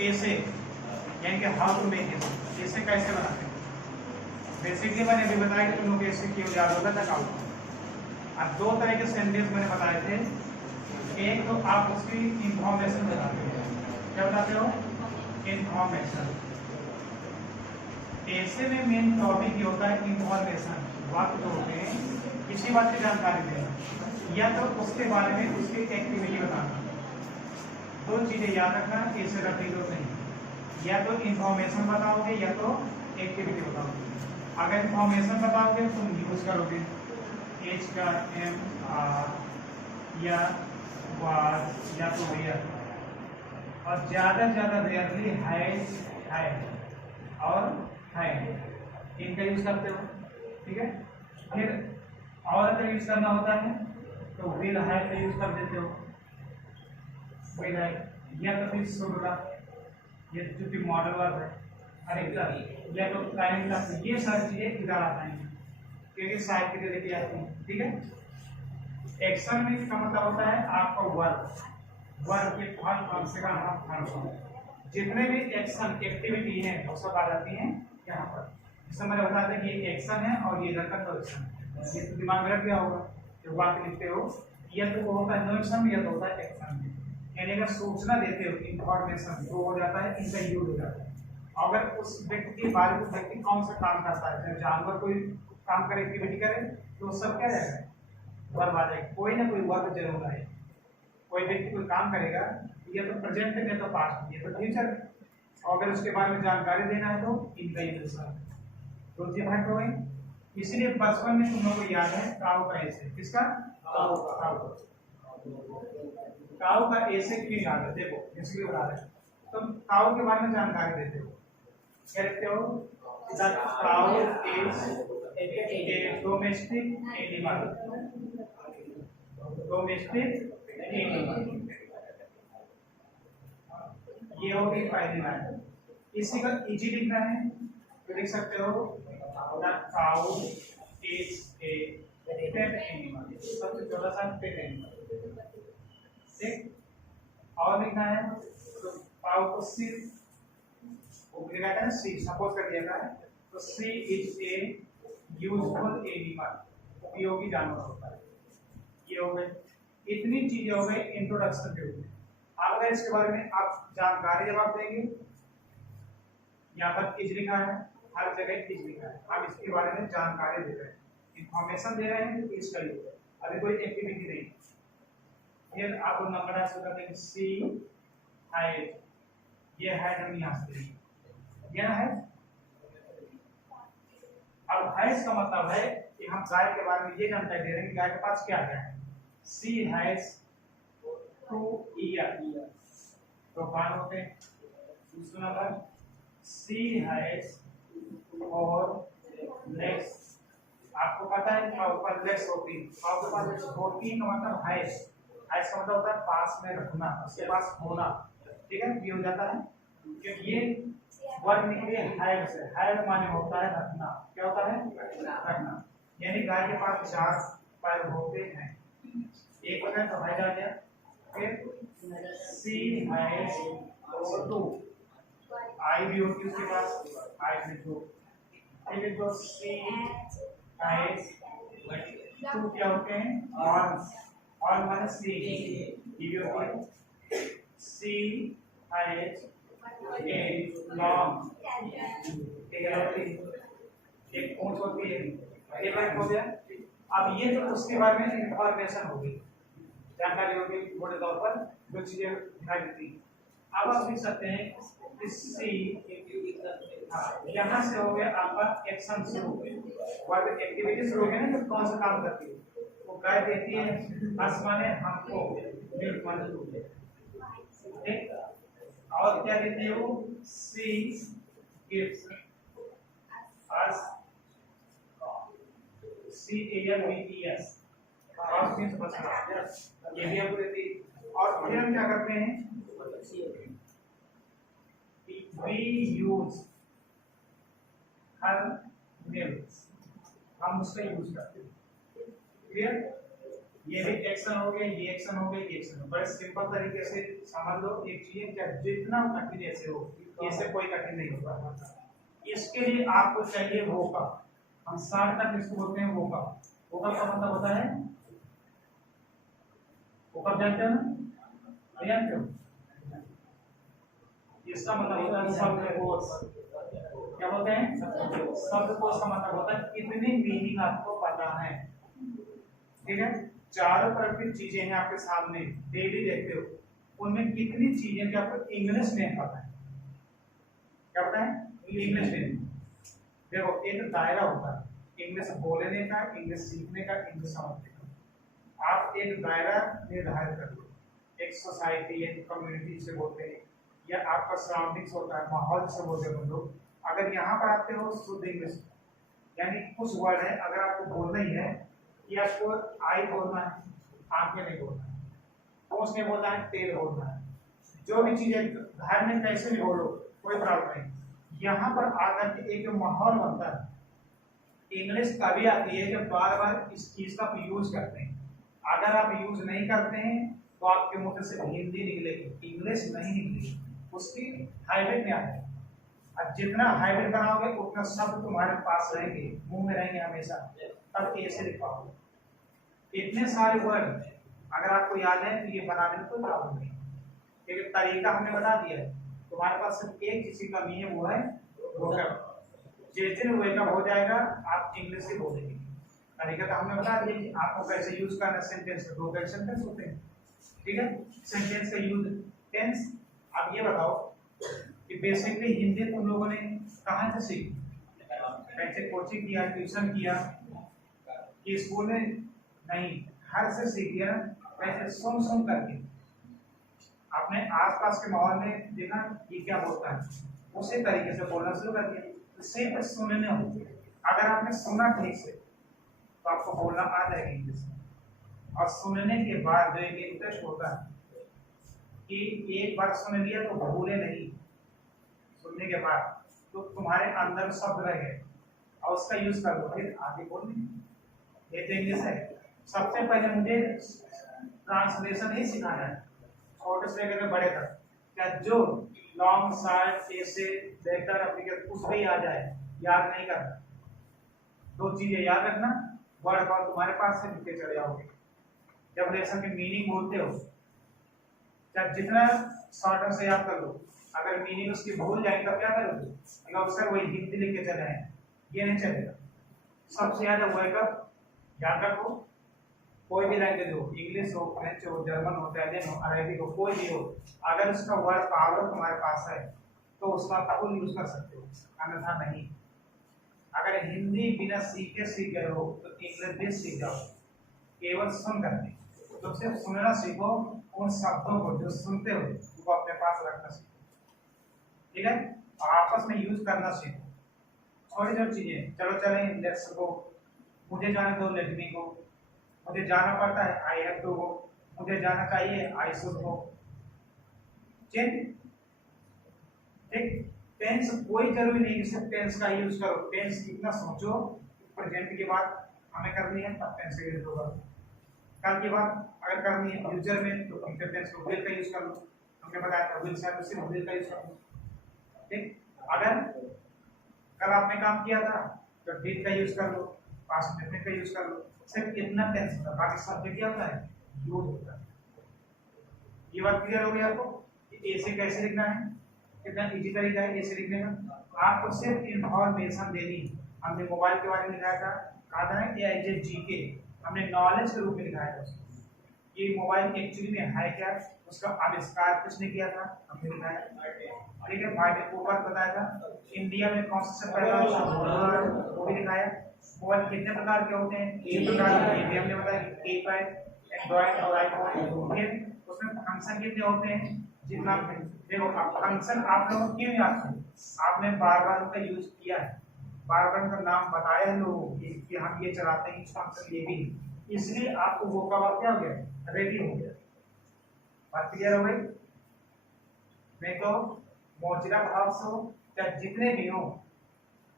ऐसे यानी कि हाउ टू मेक ऐसे कैसे बनाते हैं। बेसिकली मैंने अभी बताया कि तुम लोग ऐसे क्यों याद होगा था काम। अब दो तरह के सेंटेंस मैंने बताए थे। एक तो आप उसकी इंफॉर्मेशन बताते हो, क्या बताते हो, इंफॉर्मेशन। ऐसे में मेन टॉपिक ये होता है इंफॉर्मेशन, बात तो होते हैं किसी बात की जानकारी देना या तो उसके बारे में उसकी एक्टिविटी बताना। दो चीजें याद रखना, ऐसे रखी तो नहीं, या तो इंफॉर्मेशन बताओगे या तो एक्टिविटी बताओगे। अगर इंफॉर्मेशन बताओगे तुम यूज करोगे एच का एम आर या वाज या तो वेयर, और ज्यादा से ज्यादा रेयरली हैज है और है इनका यूज करते हो, ठीक है। फिर और अगर यूज करना होता है तो विल है का यूज कर देते हो, विल है, या तो फिर शुड का, ये चूंकि मॉडल वर्ब है, अरे या तो टाइम का, ये सारी चीजें इधर आ जाएंगी क्योंकि साइड के लिए लेके आती हैं, ठीक है। एक्शन में इसका मतलब होता है आपका वर्ब, वर्ब के फल कम से कम जितने भी एक्शन एक्टिविटी है वो सब आ जाती हैं यहाँ पर। इस समय बताते हैं कि ये एक्शन है और ये इधर का तो एक्शन है, ये तो दिमाग में रख दिया होगा। जो बात लिखते हो या तो वो होता है नो एक्शन या तो होता है एक्शन। यानी अगर सूचना देते हो इंफॉर्मेशन तो हो जाता है इनका यूज हो जाता है। अगर उस व्यक्ति के बारे में व्यक्ति कौन सा काम करता है, चाहे जानवर कोई काम करे एक्टिविटी करे तो सब क्या जाएगा, वर्ब आ जाएगा। कोई ना कोई वर्ब जरूर आएगा। कोई व्यक्ति कोई काम करेगा या तो प्रेजेंट में तो पास्ट में तो फ्यूचर, और अगर उसके बारे में जानकारी देना है तो इनका यूज है। तो ये भाग हो गई। इसलिए बचपन में तुम लोगों को याद है काऊ का ऐसे, किसका, काऊ का। काऊ का ऐसे क्यों याद है, देखो इसलिए बता रहे हैं। तुम काऊ के बारे में जानकारी देते हो, क्या लिखते हो, the cow is a domestic animal, domestic animal. ये होगी पहली लाइन। इसी का इजी लिखना है तो लिख सकते हो the cow is a pet animal, सबसे छोटा सा पेट एनिमल, ठीक। और लिखना है तो काऊ को सी लिखा है, सी सपोज कर दिया है तो सी इज ए यूजफुल एनिमल, उपयोगी जानवर होता है। ये हो गए, इतनी चीजें हो गई इंट्रोडक्शन के रूप में। अब अगर इसके बारे में आप जानकारी जब आप देंगे, यहाँ पर इज लिखा है, हर जगह इज लिखा है, आप इसके बारे में जानकारी दे रहे हैं, इंफॉर्मेशन दे रहे हैं तो इज का यूज है। अभी कोई एक्टिविटी नहीं, फिर आप नंबर ऐसे कर देंगे सी हाइट, ये है हम यहाँ से यह है। अब हैज का मतलब है कि हम गाय के बारे में ये जानकारी दे रहे हैं कि गाय के पास क्या क्या है। सी हैज 2 ईयर, तो कान होते हैं। दूसरा नंबर सी हैज 4 लेग्स, आपको पता है कि ऊपर लेग्स होती है, आपके पास होती का मतलब हैज, हैज का मतलब होता है पास में रखना, उसके पास होना, ठीक है। ये हो जाता है क्योंकि ये वर्ब निकले हैव से, हैव माने होता है रखना, क्या होता है रखना। यानी गाय के पास 4 पैर होते हैं, एक होता है तो हैज आ गया। फिर सी हैज 2, आई भी होती है उसके पास, आई में 2, फिर जो सी हैज 2 क्या होते हैं और माने सी, ये भी होती है। सी हैज ए लॉन्ग, एक पूंछ होती है, एक हो गया। अब ये तो उसके बारे में इंफॉर्मेशन होगी, जानकारी होगी मोटे तौर पर जो चीजें दिखाई देती हैं। अब आप लिख सकते हैं सी, यहाँ से हो गया आपका एक्शन शुरू, वर्ब एक्टिविटी शुरू हो गई ना, तो कौन सा काम करती है, वो गाय देती है बस माने हमको, मिल्क माने दूध, ठीक। और क्या देती है वो, she gives us, C A L V E S, और मींस बचना, ये भी आपको देती है। और फिर हम क्या करते हैं, we use her milk, हम उसका यूज करते हैं, क्लियर। ये भी एक्शन हो गया, ये एक्शन हो गया, ये एक्शन हो। बड़े सिंपल तरीके से समझ लो एक चीज, क्या जितना कठिन ऐसे हो, इससे कोई कठिन नहीं होगा। इसके लिए आपको चाहिए वोका। हम शॉर्टकट इसको बोलते हैं वोका। वोका का मतलब होता है, वोका जानते हो ना, जानते हो? इसका मतलब होता है शब्दकोश। क्या बोलते हैं? शब्दकोश का मतलब होता है कितनी मीनिंग आपको पता है। ठीक है, चारों तरफ की चीजें हैं आपके सामने, डेली देखते हो, उनमें कितनी चीजें कि आपको इंग्लिश में पता है। क्या पता है? इंग्लिश में। देखो एक दायरा होता है इंग्लिश बोलने का, इंग्लिश सीखने का, इंग्लिश समझने का। आप एक दायरा निर्धारित कर लो, एक सोसाइटी, एक कम्युनिटी से बोलते हैं, या आपका सराउंडिंग्स होता है, माहौल से बोलते हैं लोग। अगर यहाँ पर आते हो शुद्ध इंग्लिश, यानी कुछ वर्ड है अगर आपको बोलना ही है, कि आपको आई बोलना है, आंखें नहीं बोलना है, पूछ नहीं बोलना है, तेल बोलना है, जो भी चीजें घर में कैसे भी बोलो कोई प्रॉब्लम नहीं। यहाँ पर आकर के एक माहौल बनता है। इंग्लिश तभी आती है जब बार बार इस चीज का यूज करते हैं। अगर आप यूज नहीं करते हैं तो आपके मुंह से हिंदी निकलेगी, इंग्लिश नहीं निकलेगी, उसकी हाइब्रिड में आती है। अब जितना हाइब्रिड बनाओगे उतना शब्द तुम्हारे पास रहेंगे, मुंह में रहेंगे हमेशा, तब ऐसे लिख पाओगे। इतने सारे वर्ड अगर आपको याद है तो ये बनाने में कोई प्रॉब्लम नहीं, क्योंकि तरीका हमने बता दिया है। तुम्हारे पास सिर्फ एक चीज की कमी है, वो है वोकैब। जिस दिन वोकैब हो जाएगा आप इंग्लिश से बोलेंगे। तरीका तो हमने बता दिया कि आपको कैसे यूज करना है सेंटेंस में। दो तरह सेंटेंस होते हैं, ठीक है, सेंटेंस का यूज, टेंस। अब ये बताओ कि बेसिकली हिंदी तुम लोगों ने कहाँ से सीखी? कैसे कोचिंग किया, ट्यूशन किया, कि स्कूल में? नहीं, घर से सीख लिया। कैसे? सुन करके आपने आसपास के माहौल में देखा ये क्या बोलता है, उसी तरीके से बोलना शुरू कर दिया। तो सिर्फ सुनने हो, अगर आपने सुना ठीक से तो आपको बोलना आ जाएगा इंग्लिश में। और सुनने के बाद जो एक इंटरेस्ट होता है कि एक बार सुन लिया तो भूले नहीं, सुनने के बाद तो तुम्हारे अंदर शब्द रह गए और उसका यूज कर लो, फिर आगे बोलने। ये तो इंग्लिश है। सबसे पहले मुझे ट्रांसलेशन ही सिखाना है, छोटे से लेकर बड़े तक। क्या जो लॉन्ग शॉर्ट ऐसे लेटर एप्लीकेशन कुछ भी आ जाए, याद नहीं करना। दो चीजें याद रखना, वर्ड और तुम्हारे पास से लिखते चले जाओगे। जब लेसन की मीनिंग बोलते हो, चाहे जितना शॉर्टर से याद कर लो, अगर मीनिंग उसकी भूल जाए तब क्या करोगे? अगर अक्सर वही हिंदी लिख के चले हैं, ये नहीं चलेगा। सबसे ज्यादा वर्ड याद रखो। कोई भी लैंग्वेज हो, इंग्लिश हो, फ्रेंच हो, जर्मन हो, इटालियन हो, अरेबिक हो, कोई भी हो, अगर उसका वर्ड पावर तुम्हारे पास है तो उसका फुल यूज कर सकते हो, अन्यथा नहीं। अगर हिंदी बिना सीखे सीख गए हो तो इंग्लिश भी सीख जाओ, केवल सुन करके। तो सिर्फ सुनना सीखो, उन शब्दों को जो सुनते हो वो अपने पास रखना सीखो, ठीक है, और आपस में यूज करना सीखो। छोटी छोटी चीजें, चलो चलें, लेट्स गो, मुझे जाने दो, लेट मी गो, मुझे जाना पड़ता है, आई हैव टू गो, मुझे जाना चाहिए, आई शुड गो। ठीक, टेंस कोई जरूरी नहीं कि सिर्फ टेंस का यूज करो। टेंस इतना सोचो, प्रेजेंट की बात हमें करनी है तब टेंस का यूज होगा, कल की बात अगर करनी है फ्यूचर में तो फ्यूचर टेंस को विल का यूज कर लो। हमने बताया था विल से सिर्फ विल का यूज कर लो। ठीक, अगर कल आपने काम किया था तो डिड का यूज कर लो, पास्ट में का यूज कर लो। सिर्फ इतना टेंस होता है, बाकी सब क्या होता है? यूज होता है। ये बात क्लियर हो गई आपको कि ऐसे कैसे लिखना है, कितना इजी तरीका है ऐसे लिखने का। आपको सिर्फ इन्फॉर्मेशन देनी। हमने मोबाइल के बारे में लिखाया था, कहा था ना कि जीके, हमने नॉलेज के रूप में लिखाया था उसको। ये मोबाइल एक्चुअली में है क्या, उसका आविष्कार किसने किया था, हमने लिखाया। ठीक है, मार्टिन कूपर बताया था। इंडिया में कौन सा पहला वो भी दिखाया। मोबाइल कितने प्रकार के होते हैं, तीन प्रकार के। इंडिया में बताया कीपैड, एंड्रॉइड और आईफोन। फिर उसमें फंक्शन कितने होते हैं, जितना देखो फंक्शन आप लोगों क्यों याद है, आपने बार बार उनका यूज किया है, बार बार उनका नाम बताया है लोगों कि हम ये चलाते हैं, फंक्शन ये भी, इसलिए आपको वो का क्या हो गया, रेडी हो गया। बात क्लियर हो गई? नहीं तो मौजूदा भाव से या जितने भी हो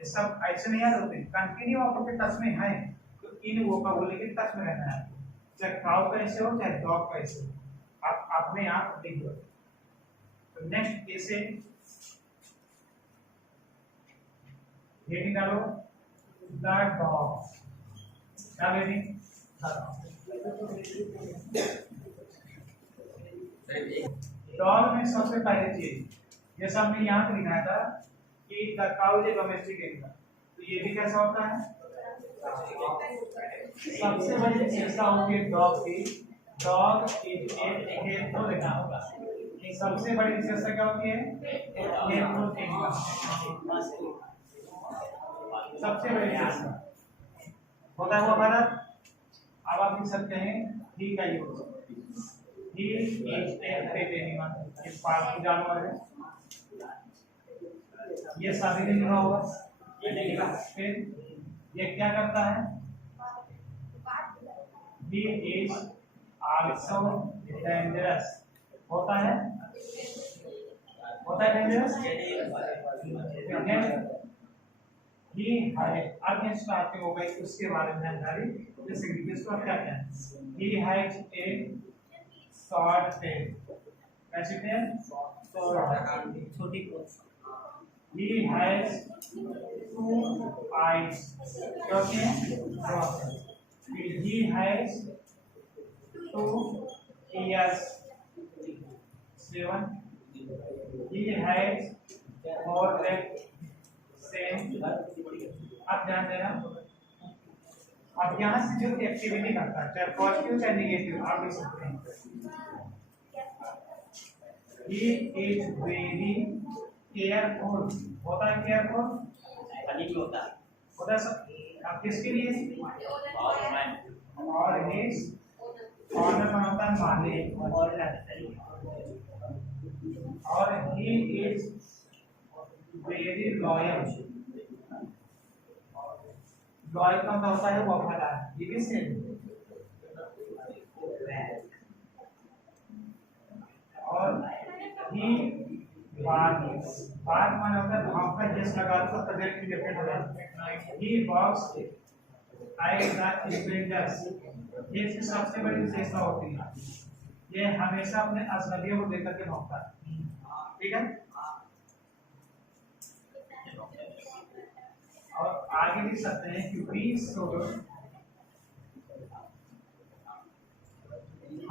ये सब ऐसे नहीं याद होते, कंटिन्यू आपके टच में है तो इन वो का बोले के टच में रहना है। चाहे काउ का ऐसे हो चाहे डॉग का ऐसे हो, आप अपने आप लिख दो। तो नेक्स्ट ऐसे हेडिंग डालो द डॉग, क्या हेडिंग डॉग में सबसे पहले चीज जैसा हमने यहाँ पे लिखा था कि the cow is a domestic animal, तो ये भी कैसा होता है सबसे बड़ी विशेषता होती है डॉग की, डॉग इज ए हेल्पफुल लिखा होगा। सबसे बड़ी विशेषता क्या होती है हेल्पफुल एनिमल, सबसे बड़ी विशेषता होता है वो भारत। अब आप लिख सकते हैं ही का use, he is a pet animal, ये पालतू जानवर है, ये सभी ने लिखा होगा, फिर ये क्या करता है he is also dangerous, होता है dangerous, he है अगेंस्ट आते हो गई उसके बारे में जानकारी, जैसे कि इसको क्या कहते हैं he has a short tail, कैसे टेल छोटी, he has two eyes, क्योंकि he has two ears, 7, he has 4 legs, same। अब ध्यान देना, अब यहाँ से जो एक्टिविटी करता है चाहे पॉजिटिव चाहे नेगेटिव आप लिख सकते हैं। he is very केयरफुल, होता है केयरफुल होता है सब, अब किसके लिए और हिज ऑनर में होता है मालिक, और he is very loyal, loyal का मतलब होता है वफादार, ये भी सेम। और ही बात माने होता है आपका जस्ट लगा तो तबियत की डिफरेंट हो जाती है। ही बॉक्स आई द स्ट्रेंजर्स, ये इसकी सबसे बड़ी विशेषता होती है, ये हमेशा अपने अजनबियों को देख करके भौंकता है, ठीक है। और आगे लिख सकते हैं कि वी शुड,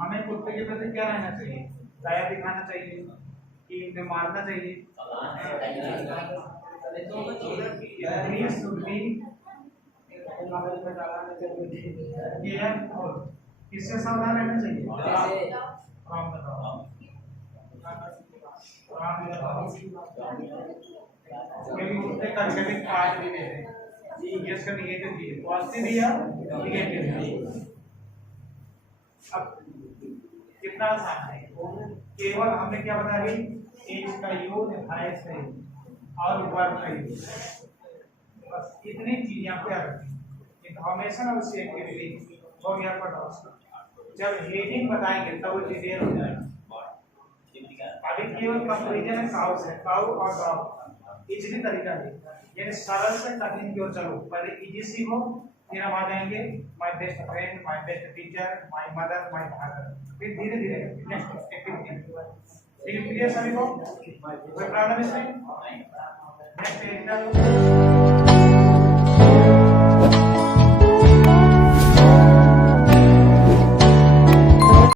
हमें कुत्ते के प्रति क्या रहना चाहिए, दया दिखाना चाहिए कि इन्हें मारना चाहिए, किससे सावधान रहना चाहिए, कुत्ते कभी कभी काट भी देते हैं, ये इसका निगेटिव भी है, पॉजिटिव भी है निगेटिव भी। अब कितना आसान है, केवल हमने क्या बताया अभी, एज का यूज है से और वर्ब का यूज, बस इतनी चीजें आपको याद रखनी। इंफॉर्मेशन और उसकी एक्टिविटी हो गया पर जब हेडिंग बताएंगे तब वो क्लियर हो जाएगा। अभी केवल कंपैरिजन है काउ से, काउ और डॉग इजीली तरीका है, यानी सरल से कठिन की ओर चलो, पहले इजी सीखो फिर हम आ जाएंगे my best friend, my best teacher, my mother, my father, फिर धीरे धीरे नेक्स्ट एक्टिविटी। क्लियर सभी को, कोई प्रॉब्लम इसमें? नेक्स्ट